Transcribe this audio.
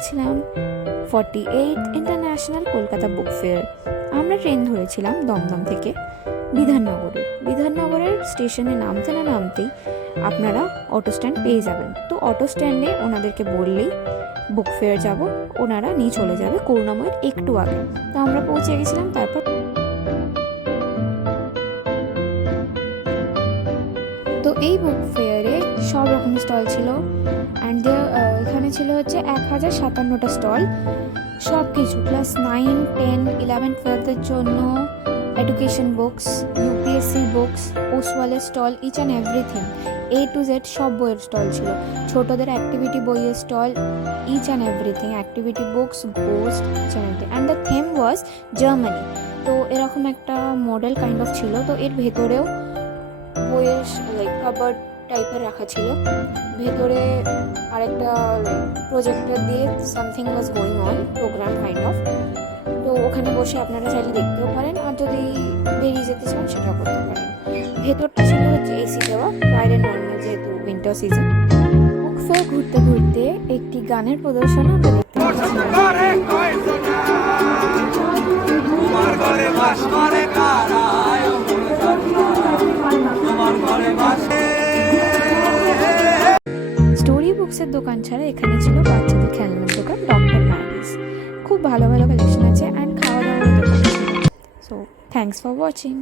গেছিলাম 48 international Kolkata book fair. আমরা train ধরেছিলাম দমদম থেকে বিধাননগরের স্টেশনে নামতে না নামতেই আপনারা অটো স্ট্যান্ড পেয়ে যাবেন। তো অটো স্ট্যান্ডে ওনাদেরকে বললেই বুক ফেয়ার যাব, ওনারা নিয়ে চলে যাবে করুণাময়ের একটু আগে। তো আমরা পৌঁছে গেছিলাম। তারপর তো এই বুক ফেয়ারে সব রকমের স্টল ছিল অ্যান্ড এখানে ছিল হচ্ছে 1057টা স্টল, সব কিছু ক্লাস 9, 10, 11, 12-এর জন্য এডুকেশন বুকস, ইউপিএসসি বুকস, ওসওয়ালের stall, each and everything A to Z সব বইয়ের স্টল ছিল। ছোটদের অ্যাক্টিভিটি বইয়ের stall, each and everything, activity books, ghost, each and everything. And the theme was Germany. তো এরকম একটা মডেল কাইন্ড অফ ছিল। তো এর ভেতরেও বইয়ের লাইক কাবার্ড টাইপের রাখা ছিল, ভেতরে আরেকটা প্রজেক্টর দিয়ে something was going on, programme kind of. তো ওখানে বসে আপনারা চাইলে দেখতেও পারেন, আর যদি বেরিয়ে যেতে চান সেটাও করতে পারেন। ভেতরটা ছিল হচ্ছে এসি দেওয়া, বাইরে নর্মাল যেহেতু উইন্টার সিজন। বুক ফেয়ার ঘুরতে ঘুরতে একটি গানের প্রদর্শন আমরা দেখতে স্টোরি বুকসের দোকান ছাড়া এখানে ছিল বাচ্চাদের খেলনার দোকান ডক্টর ম্যাগিস। খুব ভালো ভালো কালেকশন আছে অ্যান্ড খাওয়া দাওয়ার দোকান ছিল। So thanks for watching.